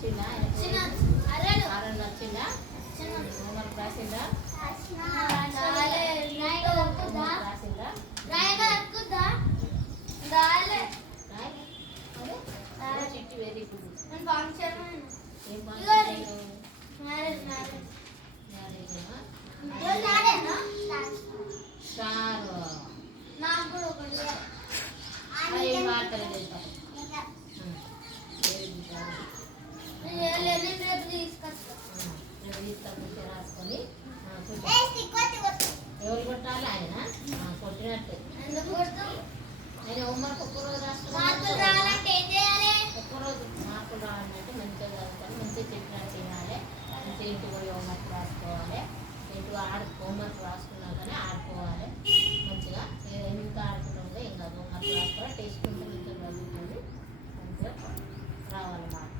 వచ్చిందా ఆరన్న వచ్చిందా హోంవర్క్ రాసిందా రాసిందా చిట్టి వెరీ గుడ్ ఏం స్టార్ ఏం వార్తలు రాసుకొని ఎవరు కొట్టాలి ఆయన కొట్టినట్టు ఆయన హోంవర్క్ ఒక్కరోజు రాసుకుని ఒక్కరోజు మార్కులు రావాలంటే మంచిగా చదువుకొని మంచిగా చెప్పినట్టు తినాలి మంచిగా ఇంటికి పోయి హోంవర్క్ రాసుకోవాలి ఇంటి హోంవర్క్ రాసుకున్నా కానీ ఆడుకోవాలి మంచిగా ఎంత ఆడుకుంటుందో ఇంకా హోంవర్క్ రాసుకోవాలి టేస్ట్ ఉంటే మంచిగా చదువుతుంది మంచిగా రావాలి మార్కులు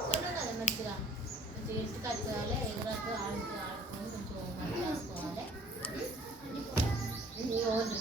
చెప్తున్నాను కదా మంచిగా మంచిగా ఇంటికి వచ్చేయాలి ఎదురాకు ఆడుకొని కొంచెం హోంవర్క్ రాసుకోవాలి ఓన్లు